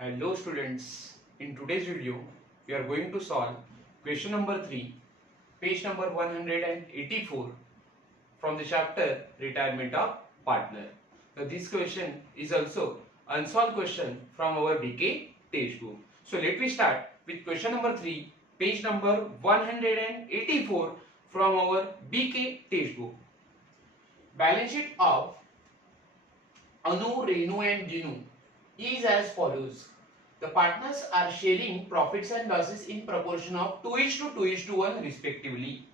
Hello students, in today's video we are going to solve question number 3, page number 184 from the chapter Retirement of Partner. Now this question is also unsolved question from our BK textbook. So let me start with question number 3, page number 184 from our BK textbook. Balance sheet of Anu, Renu and Dinu is as follows. The partners are sharing profits and losses in proportion of 2:1 respectively.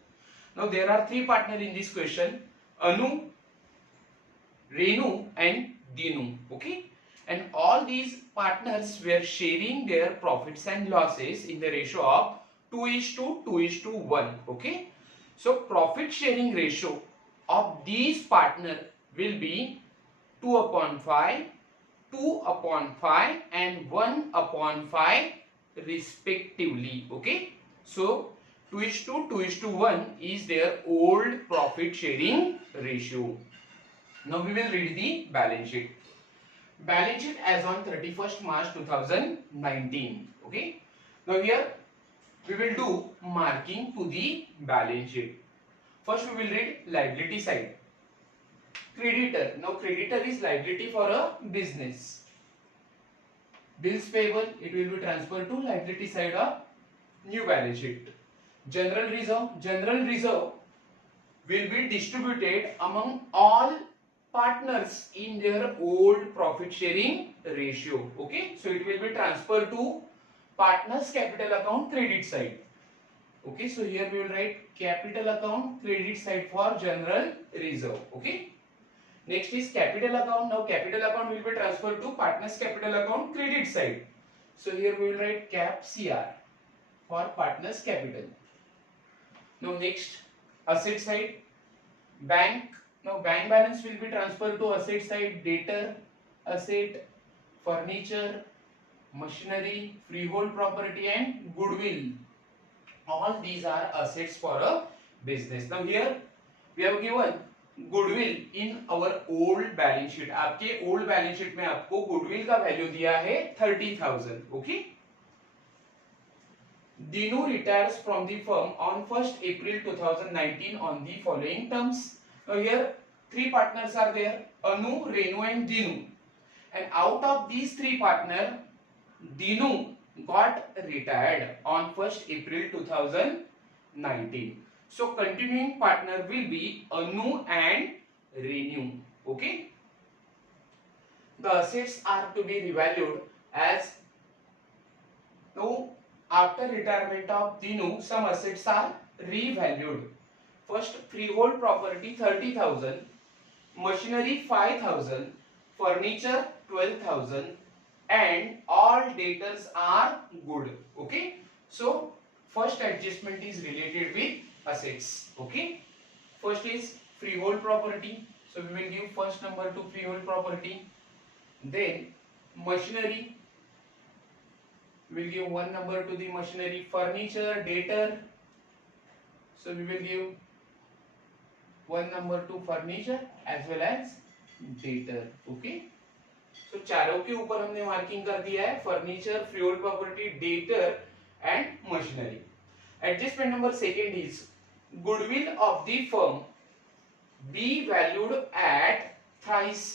Now there are three partners in this question: Anu, Renu and Dinu. Okay, and all these partners were sharing their profits and losses in the ratio of 2:1. Okay, so profit sharing ratio of these partners will be 2/5, 2/5 and 1/5 respectively. Okay, so 2:1 is their old profit sharing ratio. Now we will read the balance sheet. Balance sheet as on 31st March 2019. Okay, now here we will do marking to the balance sheet. First we will read liability side. Creditor. Now creditor is liability for a business. Bills payable, it will be transferred to liability side of new balance sheet. General reserve. General reserve will be distributed among all partners in their old profit sharing ratio. Okay, so it will be transferred to partners capital account credit side. Okay, so here we will write capital account credit side for general reserve. Okay. Next is capital account. Now capital account will be transferred to partners capital account credit side. So here we will write cap CR for partners capital. Now next asset side, bank. Now bank balance will be transferred to asset side, debtor, asset, furniture, machinery, freehold property and goodwill. All these are assets for a business. Now here we have given goodwill in our old balance sheet. आपके old balance sheet में आपको goodwill का value दिया है 30,000. Okay. Dinu retires from the firm on 1st April 2019 on the following terms. Now here three partners are there: Anu, Renu and Dinu. And out of these three partners, Dinu got retired on 1st April 2019. So continuing partner will be Anu and Renu. Okay. The assets are to be revalued as now after retirement of Dinu, some assets are revalued. First, freehold property 30,000, machinery 5,000, furniture 12,000, and all debtors are good. Okay. So first adjustment is related with assets. Okay, first is freehold property, so we will give first number to freehold property. Then machinery, we will give one number to the machinery. Furniture, debtor, so we will give one number to furniture as well as debtor. Okay, so चारों के ऊपर हमने marking कर दिया है: furniture, freehold property, debtor and machinery. Adjustment number second is goodwill of the firm be valued at thrice.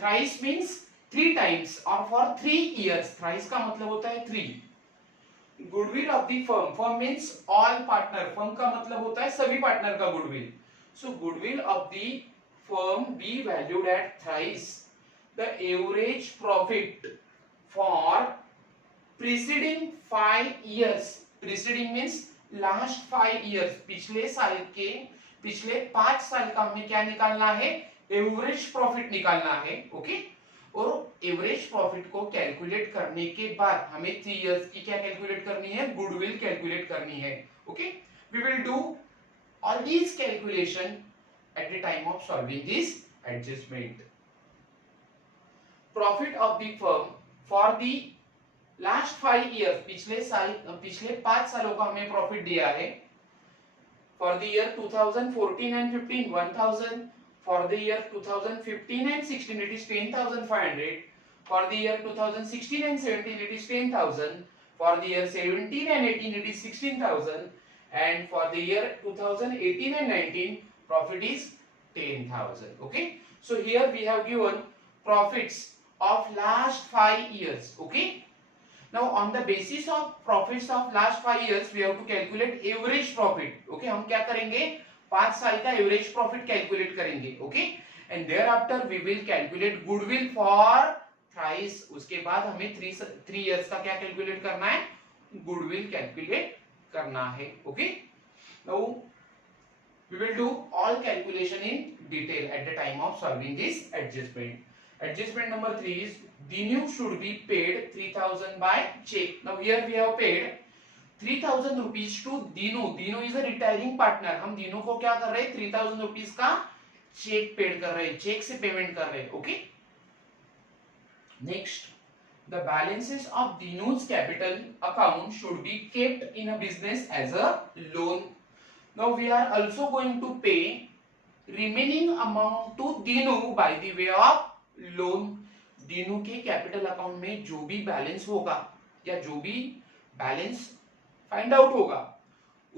Thrice means three times or for 3 years. Thrice का मतलब होता है 3. Goodwill of the firm. Firm means all partner. Firm का मतलब होता है सभी partner का goodwill. So goodwill of the firm be valued at thrice the average profit for preceding 5 years. Preceding means last 5 years. पिछले साल के पिछले 5 साल का हमें क्या निकालना है? एवरेज प्रॉफिट निकालना है. ओके, और एवरेज प्रॉफिट को कैलकुलेट करने के बाद हमें 3 इयर्स की क्या कैलकुलेट करनी है? गुडविल कैलकुलेट करनी है. Okay, we will do all these calculation at the time of solving this adjustment. Profit of the firm for the last 5 years, पिछले 5 सालों का हमें प्रॉफिट दिया है. For the year 2014 and 15 1000, for the year 2015 and 16 it is 10,500, For the year 2016 and 17 it is 10,000. For the year 17 and 18 it is 16,000. And for the year 2018 and 19 profit is 10,000. Okay. So here we have given profits of last 5 years. Okay. Now on the basis of profits of last 5 years we have to calculate average profit. Okay. हम क्या करेंगे 5 साल का average profit calculate करेंगे. Okay. And thereafter we will calculate goodwill for thrice. उसके बाद हमें 3 years का क्या कैलकुलेट करना है गुडविल कैलकुलेट करना है. Okay. Now we will do all calculation in detail at the time of solving this adjustment. Adjustment number 3 is Dinu should be paid 3,000 by check. Now here we have paid 3,000 rupees to Dinu. Dinu is a retiring partner. हम Dinu को क्या कर रहे हैं 3,000 rupees का check paid कर रहे हैं, चेक से पेमेंट कर रहे हैं. Okay. Next, the balances of Dinu's capital account should be kept in a business as a loan. Now we are also going to pay remaining amount to Dinu by the way of loan. Dinu के capital account में जो भी balance होगा या जो भी balance find out होगा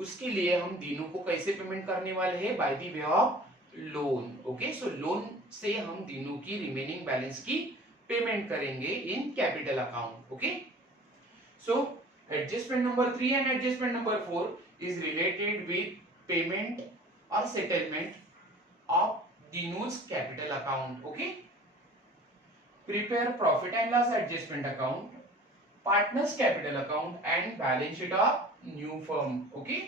उसके लिए हम Dinu को कैसे पेमेंट करने वाले हैं bye the way of loan. Okay. So loan से हम Dinu की रिमेनिंग बैलेंस की पेमेंट करेंगे in capital account. Okay. So adjustment number 3 and adjustment number 4 is related with payment or settlement of Dinu's capital account. Okay. Prepare profit and loss adjustment account, partners capital account and balance sheet of new firm. Okay.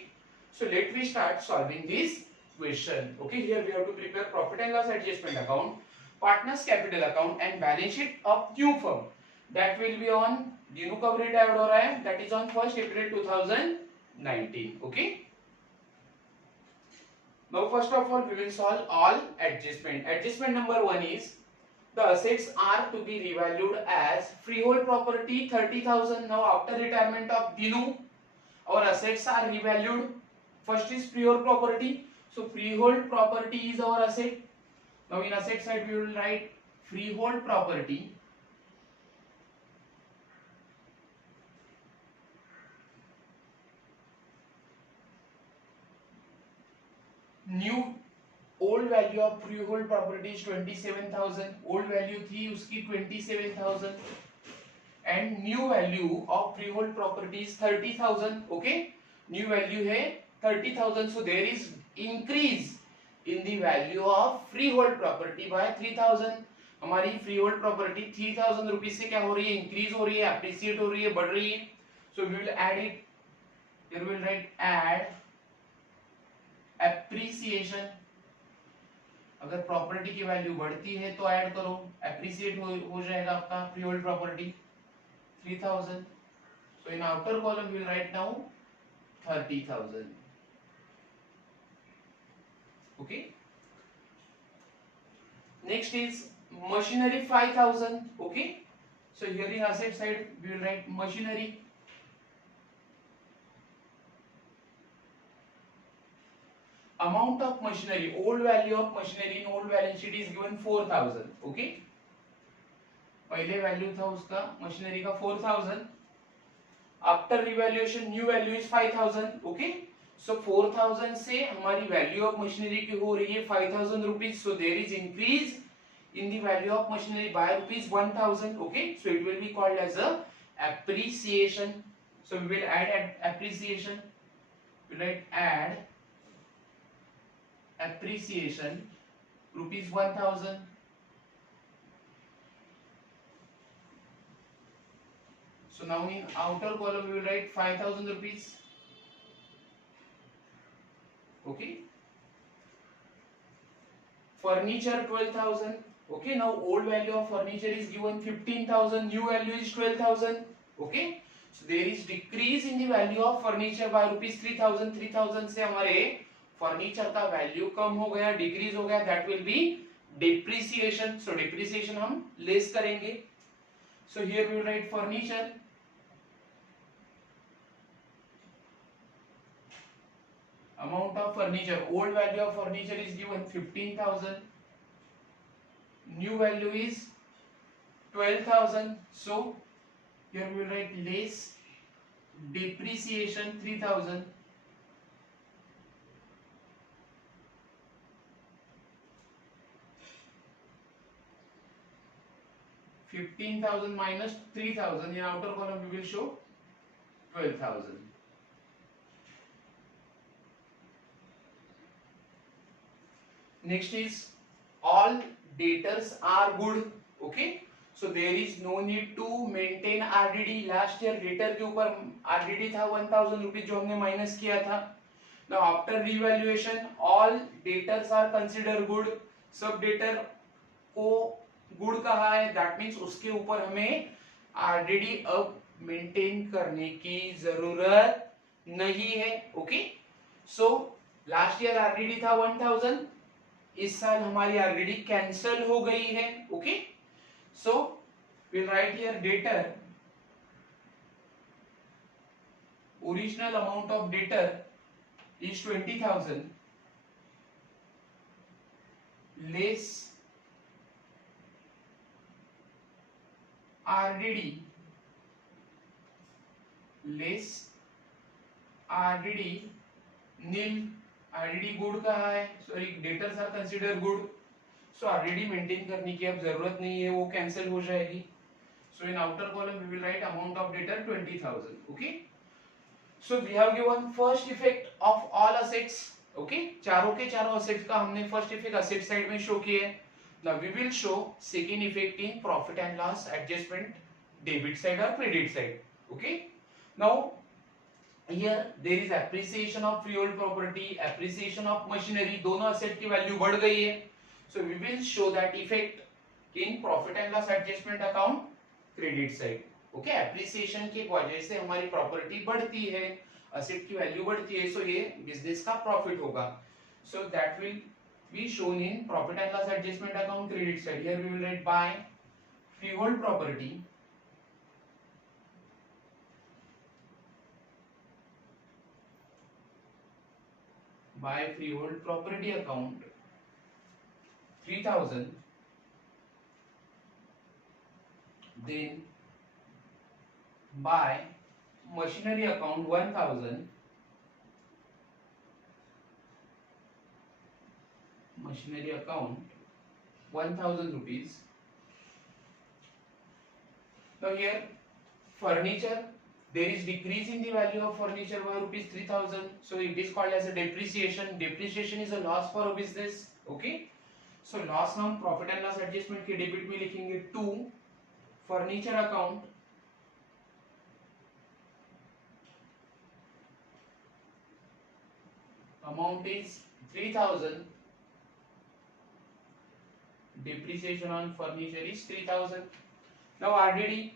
So let me start solving this question. Okay. Here we have to prepare profit and loss adjustment account, partners capital account and balance sheet of new firm. That will be on Dinu कब retired हो रहा है, that is on 1st April 2019. Okay. Now first of all we will solve all adjustment. Adjustment number 1 is the assets are to be revalued as freehold property 30,000. Now after retirement of Dinu our assets are revalued. First is freehold property. So freehold property is our asset. Now in asset side we will write freehold property new old value of freehold property 27,000. Old value थी उसकी 27,000 and new value of freehold property 30,000. Okay. New value है 30,000. So there is increase in the value of freehold property by 3,000. हमारी freehold property 3,000 rupees से क्या हो रही है increase हो रही है, अप्रिशिएट हो रही है, बढ़ रही है. So we will add it. Here we will write add appreciation. अगर प्रॉपर्टी की वैल्यू बढ़ती है तो ऐड करो, एप्रिसिएट हो जाएगा आपका freehold property 3,000. So in outer column we will write now 30,000. Okay. Next is machinery 5,000. Okay. So here in asset side we will write machinery. Amount of machinery, old value of machinery in old balance sheet is given 4,000. Okay. पहले value था उसका machinery का 4,000. After revaluation new value is 5,000. Okay. So 4,000 से हमारी value of machinery की हो रही है 5,000 rupees. So there is increase in the value of machinery by rupees 1,000. Okay. So it will be called as a appreciation. So we will add appreciation. We write add appreciation rupees 1,000. So now in outer column we will write 5,000 rupees. Okay. Furniture 12,000. Okay. Now old value of furniture is given 15,000. New value is 12,000. Okay. So there is decrease in the value of furniture by rupees 3,000. 3,000 से हमारे furniture का value कम हो गया, decrease हो गया. That will be depreciation. So depreciation हम less करेंगे. So here we will write furniture amount of furniture, old value of furniture is given 15,000. New value is 12,000. So here we will write less depreciation 3,000. 15,000 minus 3,000. In outer column we will show 12,000. Next is all debtors are good. Okay, so there is no need to maintain RDD. Last year debtor के ऊपर RDD था 1,000 rupees जो हमने minus किया था. Now after revaluation all debtors are considered good. सब debtor को good कहा है, दैट मीन्स उसके ऊपर हमें आरडीडी अब मेंटेन करने की जरूरत नहीं है. Okay, so last year RDD था 1,000, इस साल हमारी आरडीडी कैंसल हो गई है. Okay, so will write here debtor, original amount of debtor is 20,000 less RDD less RDD nil. RDD good कहा है, sorry debtors are consider good. So RDD maintain करने की अब जरूरत नहीं है, वो कैंसिल हो जाएगी. So in outer column we will write amount of debtor 20,000. Okay, so we have given first effect of all assets. Okay, चारों के चारों असेट्स का हमने फर्स्ट इफेक्ट असेट साइड में शो किया है. Now we will show second effect in profit and loss adjustment, debit side or credit side. Okay. Now here there is appreciation of freehold property, appreciation of machinery. दोनों asset की value बढ़ गई है. So we will show that effect in profit and loss adjustment account, credit side. Okay. Appreciation की वजह से हमारी property बढ़ती है, asset की value बढ़ती है. So ये business का profit होगा. So that will be shown in profit and loss adjustment account, credit side. Here we will write by freehold property, by freehold property account 3,000, then by machinery account 1,000, machinery account 1,000 rupees. Now here furniture, there is decrease in the value of furniture by rupees 3,000, so it is called as a depreciation. Depreciation is a loss for a business. Okay, so loss हम profit and loss adjustment के debit में लिखेंगे to furniture account amount is 3,000. Depreciation on furniture is 3,000. Now RDD,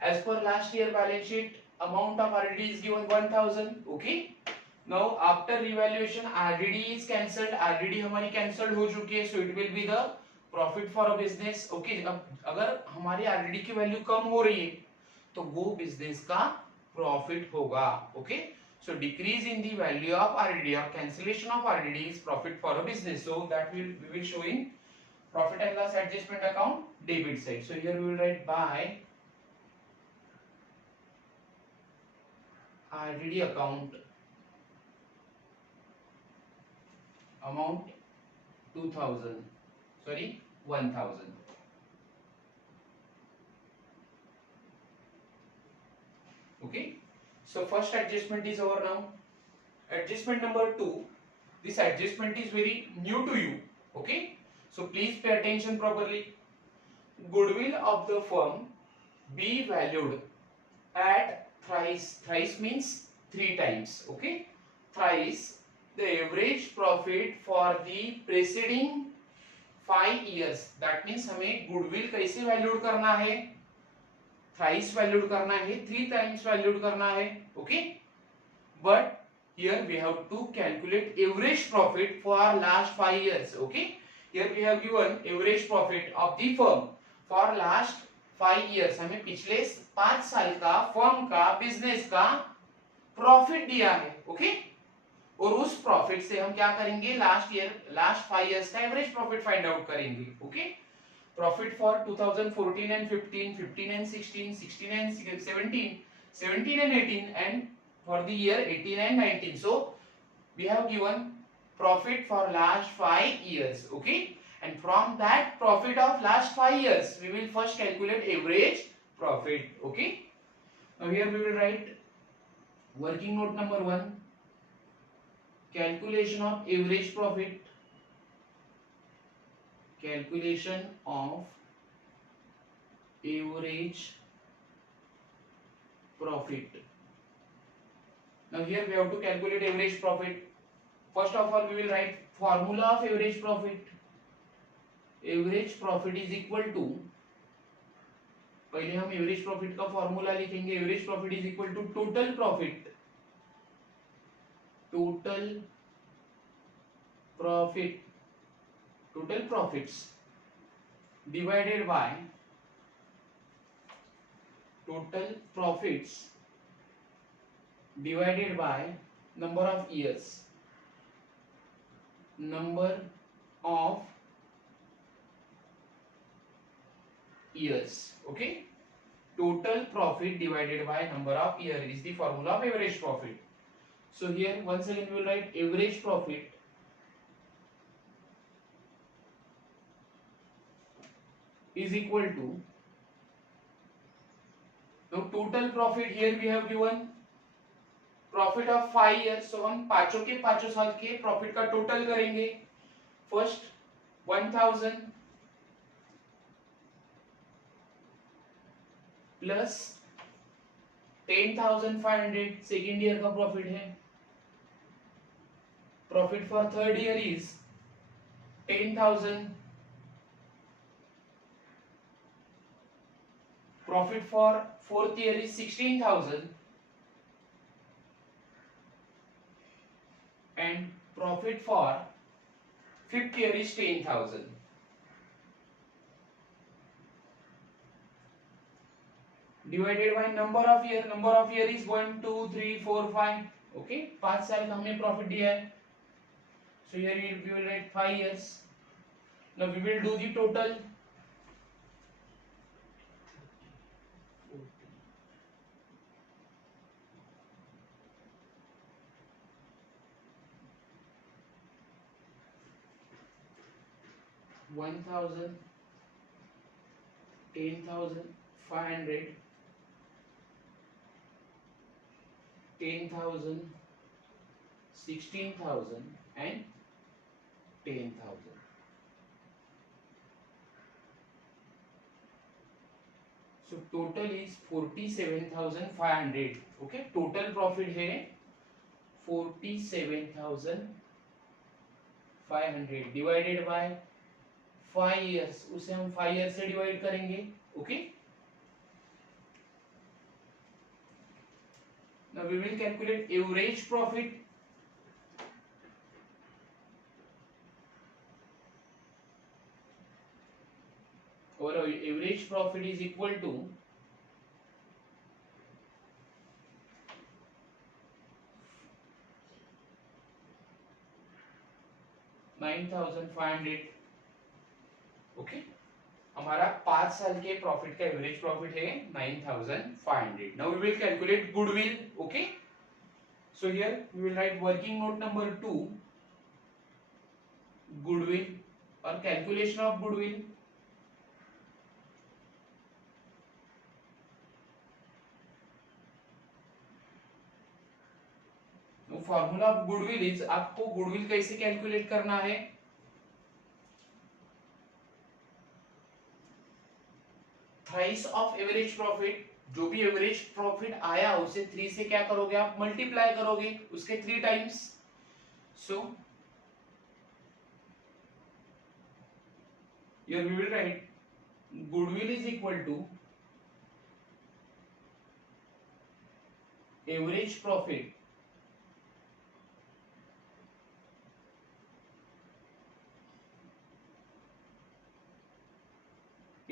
as per last year balance sheet, amount of RDD is given 1,000. Okay. Now after revaluation RDD is cancelled. RDD हमारी cancelled हो चुकी है, so it will be the profit for a business. Okay. अब अगर हमारी RDD की value कम हो रही है तो वो बिजनेस का प्रॉफिट होगा. Okay. So decrease in the value of RDD or cancellation of RDD is profit for a business. So that we will show in profit and loss adjustment account debit side. So here we will write by RDD account amount 2,000, sorry 1,000. Okay. So first adjustment is over now. Adjustment number 2. This adjustment is very new to you. Okay. So please pay attention properly. Goodwill of the firm be valued at thrice. Thrice means 3 times. Okay. Thrice the average profit for the preceding 5 years. That means हमें goodwill कैसे valued करना है? Thrice valued करना है, 3 times valued करना है. Okay. But here we have to calculate average profit for last 5 years. Okay. Here we have given average profit of the firm for last 5 years. हमें पिछले 5 साल का फर्म का बिजनेस का प्रॉफिट दिया है. ओके. और उस प्रॉफिट से हम क्या करेंगे, लास्ट 5 इयर्स का एवरेज प्रॉफिट फाइंड आउट करेंगे. Okay. profit for 2014 and 15, 15 and 16, 16 and 17, 17 and 18, and for the year 18 and 19. So we have given profit for last 5 years. Okay, and from that profit of last 5 years we will first calculate average profit. Okay, now here we will write working note number 1, calculation of average profit. Calculation of average profit. Now here we have to calculate average profit. First of all we will write formula of average profit. Average profit is equal to, पहले हम average profit का formula लिखेंगे. Average profit is equal to total profit. Total profit, total profits divided by total profits divided by number of years. Number of years. Okay, total profit divided by number of years is the formula of average profit. So here once again we will write average profit is equal to, now total profit here we have given profit of 5 years. सो हम पांचों के पांचों साल के profit का total करेंगे. First 1000 plus 10,500 second year का profit है. Profit for third year is 10,000. Profit for fourth year is 16,000 and profit for fifth year is 10,000. Divided by number of year. Number of year is 1, 2, 3, 4, 5. Okay, 5 साल का हमने profit दिया है. So here we will write 5 years. Now we will do the total. One thousand, 10,500, 10,000, 16,000 and 10,000. So total is 47,500. Okay, total profit है 47,500 divided by 5 years. उसे हम 5 years से divide करेंगे. Okay, now we will calculate average profit. Our average profit is equal to 9,500. Okay, हमारा 5 साल के profit का average profit है 9,500. Now we will calculate goodwill. Okay, so here we will write working note number 2, goodwill और calculation of goodwill. Formula of goodwill is, आपको goodwill कैसे calculate करना है. Thrice of average profit. जो भी average profit आया उसे 3 से क्या करोगे आप, मल्टीप्लाई करोगे उसके 3 times. So here we will write goodwill is equal to average profit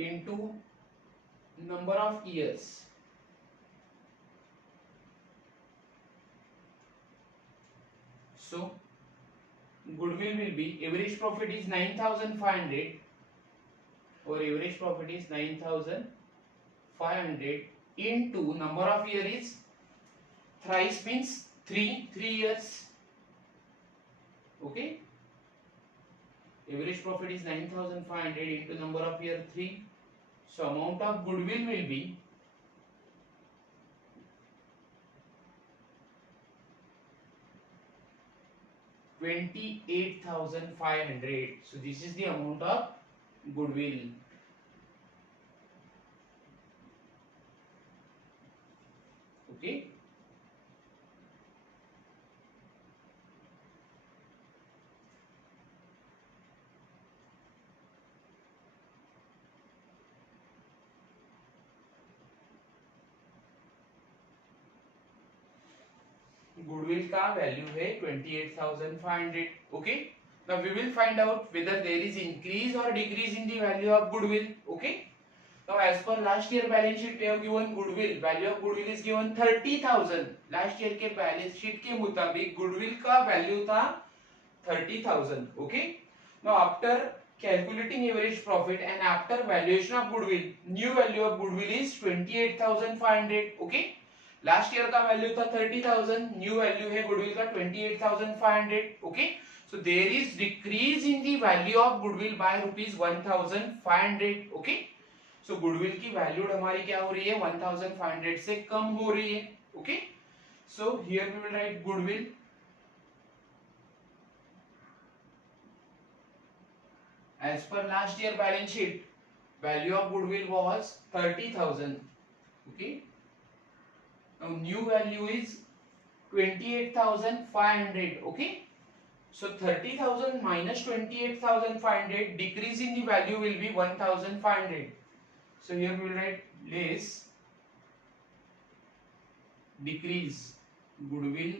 into number of years. So goodwill will be, average profit is 9,500 Our average profit is 9,500 into number of year is thrice means 3 years. Okay. Average profit is 9,500 into number of year 3. So amount of goodwill will be 28,500. So this is the amount of goodwill. Okay. Goodwill का value है 28,500. Okay. Now we will find out whether there is increase or decrease in the value of goodwill. Okay. Now as per last year balance sheet we have given goodwill. Value of goodwill is given 30,000. Last year के balance sheet के मुताबिक goodwill का value था 30,000. Okay. Now after calculating average profit and after valuation of goodwill, new value of goodwill is 28,500. Okay. Last year का value था 30,000, new value है goodwill का 28,500. Okay. So there is decrease in the value of goodwill by ₹1,500. Okay. So goodwill की value हमारी क्या हो रही है 1,500 से कम हो रही है. Okay. So here we will write goodwill as per last year balance sheet, value of goodwill was 30,000. Okay. Now new value is 28,500. Okay. So 30,000 minus 28,500, decrease in the value will be 1,500. So here we will write less decrease. Goodwill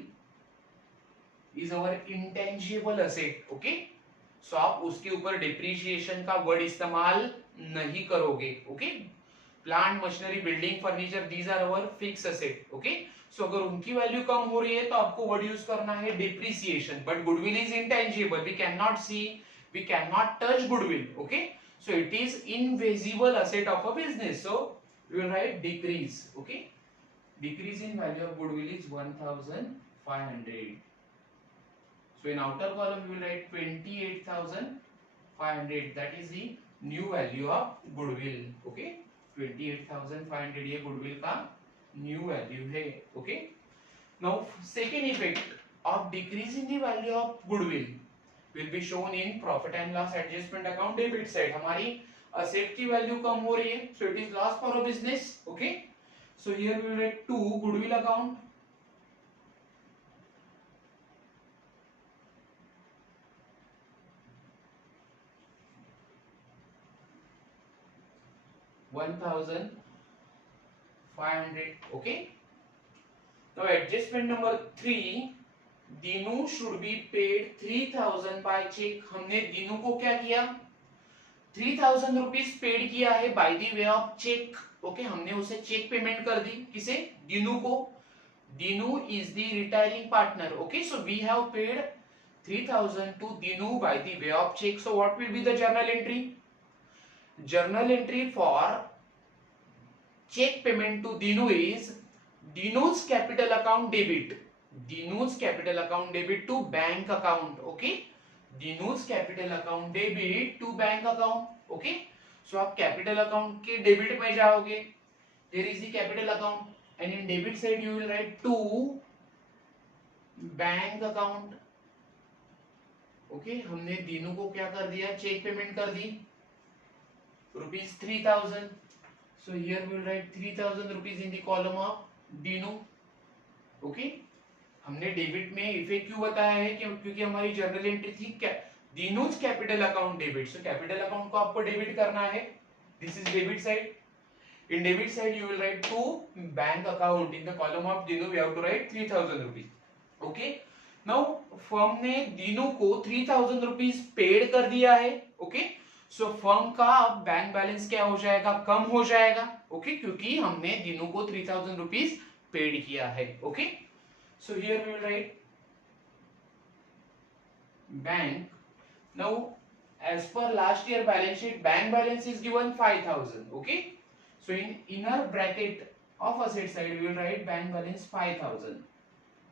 is our intangible asset. Okay. So आप उसके ऊपर depreciation का word इस्तेमाल नहीं करोगे. Okay. Plant machinery building furniture these are our fix asset. Okay. So अगर उनकी value कम हो रही है तो आपको वर्ड यूज करना है depreciation. But goodwill is intangible, we can not see, we can not touch goodwill. Okay. So it is invisible asset of a business. So we will write decrease. Okay. Decrease in value of goodwill is 1,500. So in outer column we will write 28,500. That is the new value of goodwill. Okay. 28,500 ये goodwill का new value है. Okay. Now second effect of decrease in the value of goodwill will be shown in profit and loss adjustment account debit side. हमारी asset की value कम हो रही है, so it is loss for a business. Okay. So here we will write to goodwill account. $1,500. Okay. Now adjustment number 3, Dinu should be paid 3,000 by check. हमने दीनू को क्या किया 3,000 रुपीज पेड किया है by the way of cheque. Okay. हमने उसे cheque payment कर दी. किसे? दीनू को. Dinu is the retiring partner. Okay. So we have paid 3,000 to Dinu by the way of check. So what will be the journal entry? Journal entry for check payment to Dinu is Dinu's capital account debit. Dinu's capital account debit to bank account. Okay. Dinu's capital account debit to bank account. Okay. So आप capital account के debit में जाओगे. There is the capital account and in debit side you will write to bank account. Okay. हमने दीनू को क्या कर दिया check payment कर दी ₹3,000. So here we will write 3,000 rupees in the column of Dinu. Okay. हमने debit में effect क्यों बताया है क्योंकि हमारी जर्नल एंट्री थी क्या Dinu's capital account debit. So capital account को आपको डेबिट करना है. This is debit side. In debit side you will write to bank account. In the column of Dinu we have to write 3,000 rupees. Okay. Now firm ने Dinu को 3,000 rupees paid कर दिया है. Okay. So firm का bank balance क्या हो जाएगा कम हो जाएगा. ओके. क्योंकि हमने Dinu को 3,000 rupees पेड किया है. Okay. So here we will write bank. Now as per last year balance sheet, bank balance is given 5,000. Okay, so in inner bracket of asset side we will write bank balance 5,000.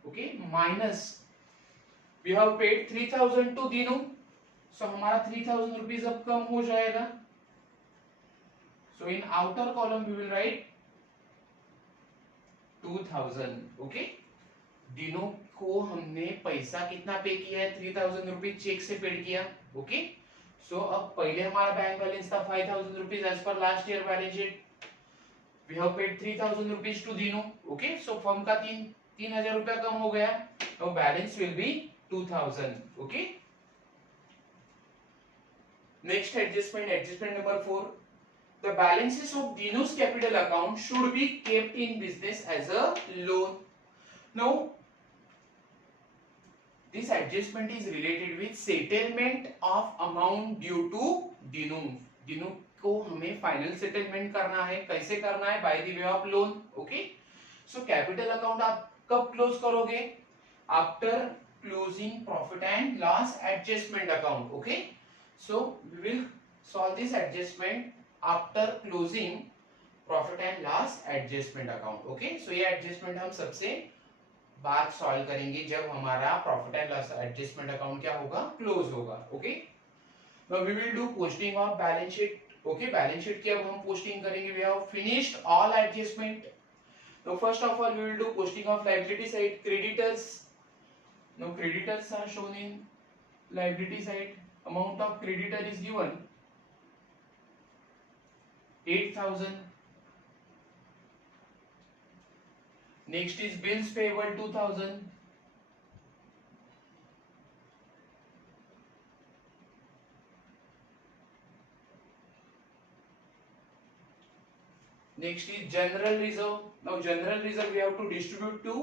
Okay, minus we have paid 3,000 to Dinu, so हमारा 3,000 rupees अब कम हो जाएगा. So in outer column we will write 2,000. Okay, Dinu को हमने पैसा कितना पे किया है? 3,000 रुपीज चेक से पेड किया. ओके, सो अब पहले हमारा बैंक बैलेंस था 5,000 rupees as per last year balance sheet. We have paid 3,000 rupees to Dinu. Okay, so firm का 3,000 रुपया कम हो गया. Now balance will be 2,000. Okay, next adjustment number 4. The balances of Dinu's capital account should be kept in business as a loan. Now this adjustment is related with settlement of amount due to Dinu. Dinu को हमें final settlement करना है. कैसे करना है? By the way of loan. Okay, so capital account आप कब close करोगे? After closing profit and loss adjustment account. Okay, so we will solve this adjustment after closing profit and loss adjustment account. Okay, so ये adjustment हम सबसे बात solve करेंगे जब हमारा profit and loss adjustment account क्या होगा? क्लोज होगा. Okay, now we will do posting of balance sheet. Okay, balance sheet की अब हम पोस्टिंग करेंगे. We have finished all adjustment. Now first of all we will do posting of liability side. Creditors. Now creditors are shown in liability side. Amount of creditor is given 8,000. Next is bills payable 2,000. Next is general reserve. Now general reserve we have to distribute to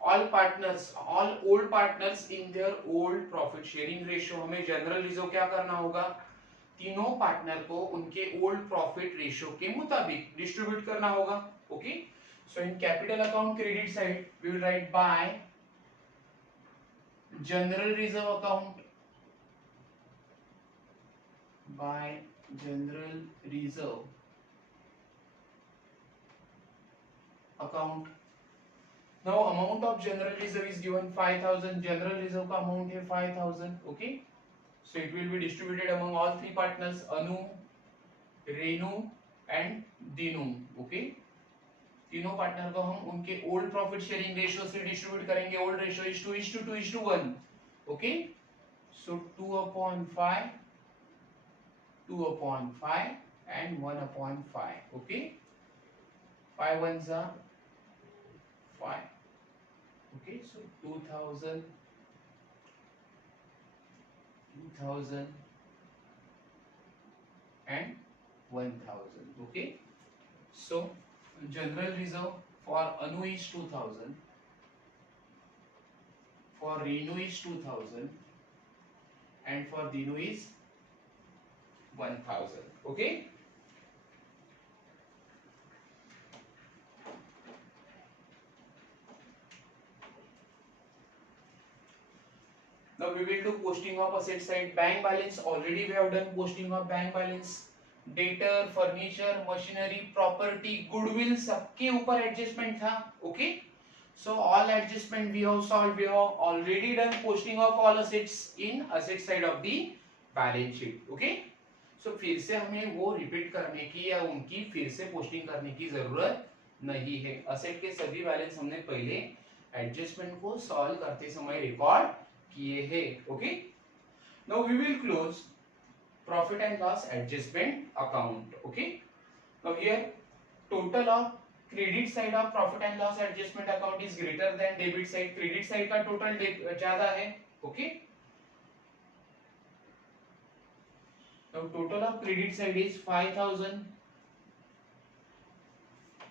all partners, all old partners in their old profit sharing ratio. हमें general reserve क्या करना होगा? तीनों partner को उनके old profit ratio के मुताबिक distribute करना होगा. Okay, so in capital account credit side we will write by general reserve account, by general reserve account. Now amount of general reserve is given 5,000. general reserve का amount है 5,000. okay, so it will be distributed among all three partners, Anu, Renu and Dinu. okay, तीनों partner को हम उनके old profit sharing ratio से distribute करेंगे. Old ratio is 2:2:1. Okay, so 2/5, 2/5 and 1/5. Okay, 5 1s are 5. Okay, so 2,000 and 1,000. Okay, so general reserve for Anu is 2,000, for Renu is 2,000 and for Dinu is 1,000. okay, now we will do posting of asset side. Bank balance already we have done posting of bank balance. Debtor, furniture, machinery, property, goodwill सबके ऊपर adjustment था. Okay, so all adjustment we have solved. We have already done posting of all assets in asset side of the balance sheet. Okay, so फिर से हमें वो repeat करने की या उनकी फिर से पोस्टिंग करने की जरूरत नहीं है. असेट के सभी बैलेंस हमने पहले एडजस्टमेंट को सॉल्व करते समय रिकॉर्ड किए हैं. Okay, now we will close profit and loss adjustment account. okay, now here total of credit side of profit and loss adjustment account is greater than debit side. credit side का total ज्यादा है. okay, now total of credit side is 5,000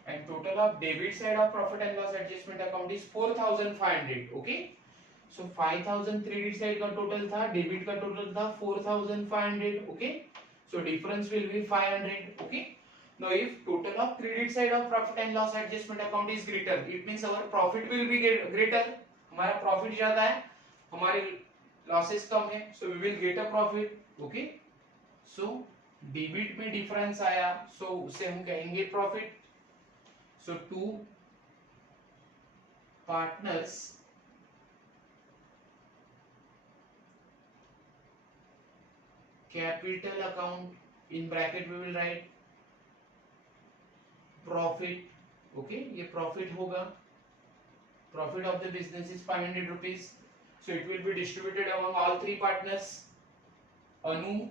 and total of debit side of profit and loss adjustment account is 4,500. okay, so 5,000 credit side का total था, debit का total था 4,500. Okay, so difference will be 500. Okay, now if total of credit side of profit and loss adjustment account is greater, it means our profit will be greater. हमारा profit ज्यादा है, हमारे losses कम है, so we will get a profit. Okay, so debit में difference आया, so उसे हम कहेंगे profit. So to partners capital account, in bracket we will write profit, okay, ये प्रॉफिट होगा। Profit of the business is 500 rupees, so it will be distributed among all three partners, Anu,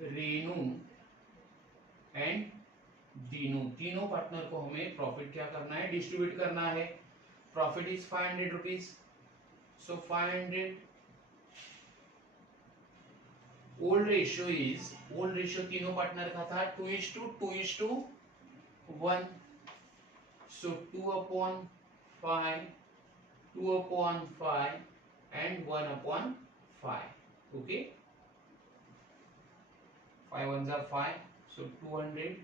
Renu and Dinu. तीनों partner को हमें profit क्या करना है, distribute करना है। Profit is 500 rupees, so 500। Old ratio is, old ratio तीनों पार्टनर का था 2:1, सो 2/5, 2/5 and 1/5, okay. 5 ones are 5, so 200,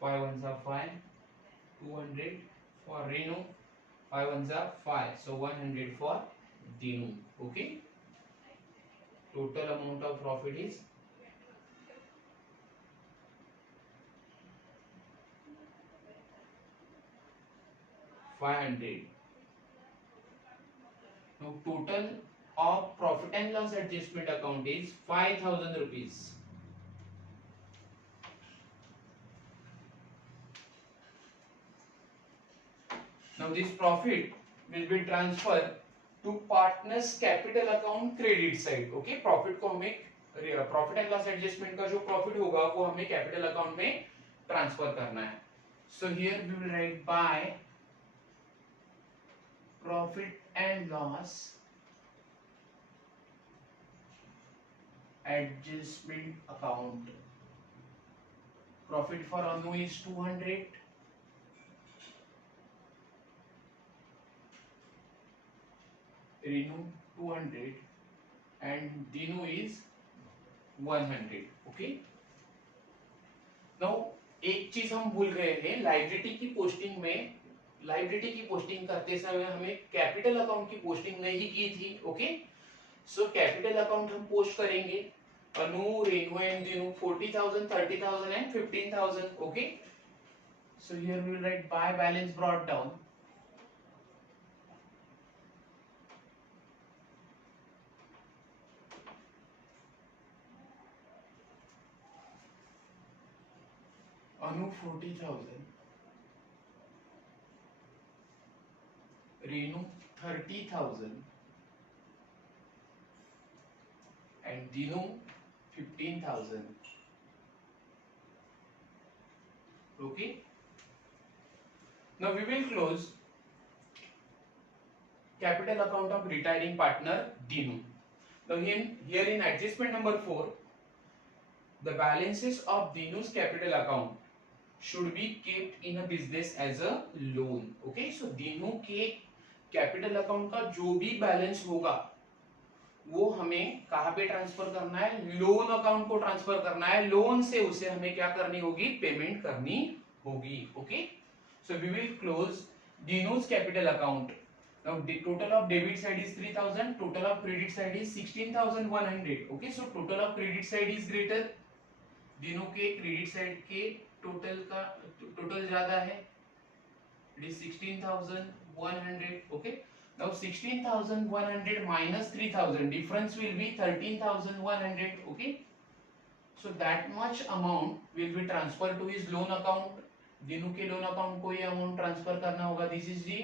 5 ones are 5, 200 for Renu, 5 ones are 5, so 100 for Dinu, okay. Total amount of profit is 500. Now total of profit and loss adjustment account is 5,000 rupees. Now this profit will be transferred to partners capital account credit side, okay. Profit को हमें, profit and loss adjustment का जो profit होगा वो हमें capital account में transfer करना है। So here we will write by profit and loss adjustment account. Profit for Anu is 200, Renu 200 and Dinu is 100, okay. Now एक चीज हम भूल गए हैं, लाइबिलिटी की पोस्टिंग में, लाइबिलिटी की पोस्टिंग करते समय हमें कैपिटल अकाउंट की पोस्टिंग नहीं की थी, ओके। सो कैपिटल अकाउंट हम पोस्ट करेंगे Anu, Renu and Dinu 40,000, 30,000 and 15,000, okay. So here we will write by balance brought down, Anu 40,000, Renu 30,000 and Dinu 15,000, okay. Now we will close capital account of retiring partner Dinu. Now here in adjustment number 4, the balances of Dinu's capital account should be kept in a business as a loan, okay. So Dinu के capital account का जो भी balance होगा वो हमें कहाँ पे transfer करना है, लोन अकाउंट को ट्रांसफर करना है। लोन से उसे हमें क्या करनी होगी, पेमेंट करनी होगी, okay. So we will close Dinu's capital account. Now total of debit side is 3,000, total of credit side is 16,100, okay. So total of credit side is greater, Dinu के क्रेडिट साइड के total ज्यादा है, it is 16,100, okay. Now 16,100 minus 3,000, difference will be 13,100, okay. So that much amount will be transferred to his loan account. Dinu के loan account को ये amount transfer करना होगा। This is the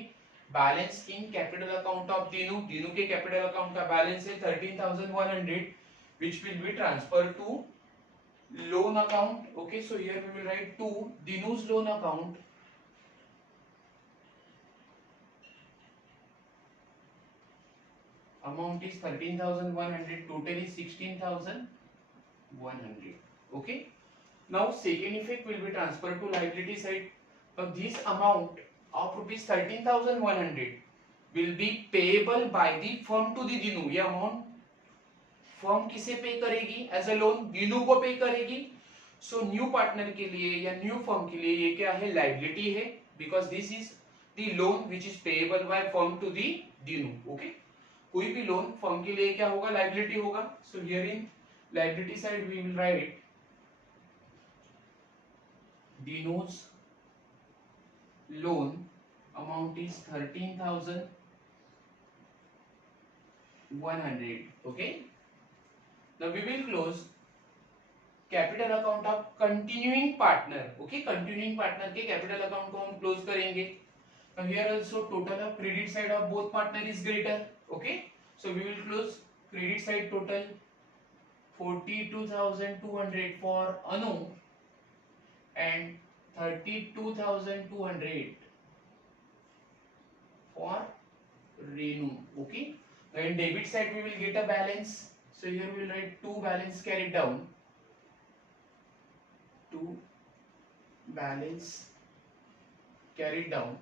balance in capital account of Dinu. Dinu के capital account का balance है 13,100 which will be transferred to loan account, okay. So here we will write to Dinu's loan account, amount is 13,100, total is 16,100, okay. Now second effect will be transferred to liability side. Now this amount of rupees 13,100 will be payable by the firm to the Dinu. ये amount firm किसे पे करेगी, as a loan Dinu को पे करेगी। So new partner के लिए या न्यू फर्म के लिए ये क्या है, लाइबिलिटी है, because this is the loan which is payable by firm to the Dinu, okay. कोई भी लोन फर्म के लिए क्या होगा, लाइबिलिटी होगा. So here in liability side we will write Dino's loan amount is 13,100. Okay. Now we will close capital account of continuing partner. Okay, continuing partner के capital account को हम क्लोज करेंगे. Now here also total of credit side of both partner is greater. Okay, so we will close credit side total 42,200 for Anu and 32,200 for Renu. Okay, and debit side we will get a balance. So here we will write two balance carried down. Two balance carried down.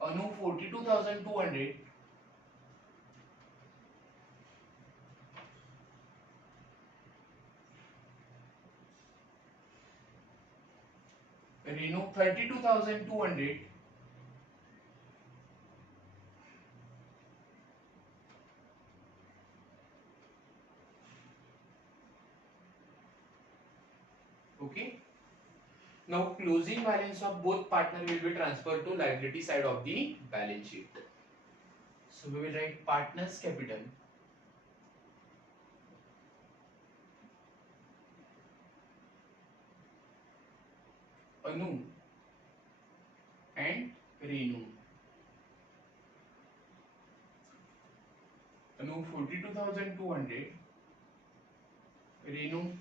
Anu 42,200. Renu 32,200. Okay. Now closing balance of both partner will be transferred to liability side of the balance sheet. So we will write partners capital Anu and Renu. Anu 42,200, Renu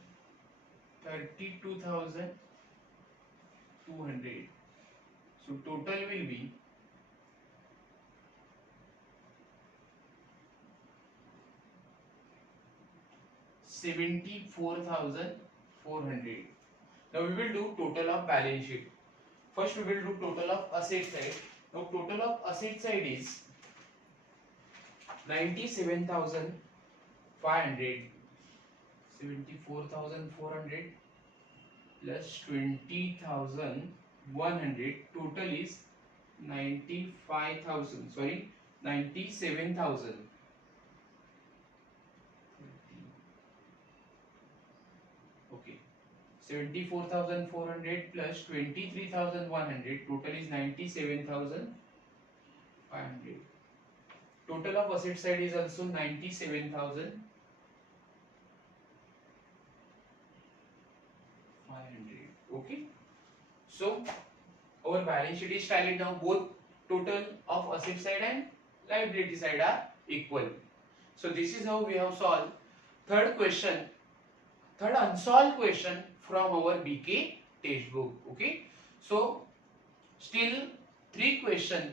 32,200. So total will be 74,400. Now we will do total of balance sheet. First we will do total of asset side. Now total of asset side is 97,500, 74,400 plus 20,100. Total is 95,000. Sorry, 97,000. Okay, 74,400 plus 23,100. Total is 97,500. Total of asset side is also 97,500. Okay, so our balance sheet is tallied now. Both total of asset side and liability side are equal. So this is how we have solved third unsolved question from our BK textbook. Okay, so still 3 questions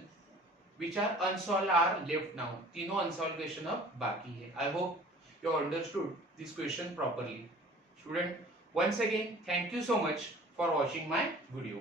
which are unsolved are left now. तीनों unsolved question अब बाकी है. I hope you understood this question properly. Student, once again thank you so much for watching my video.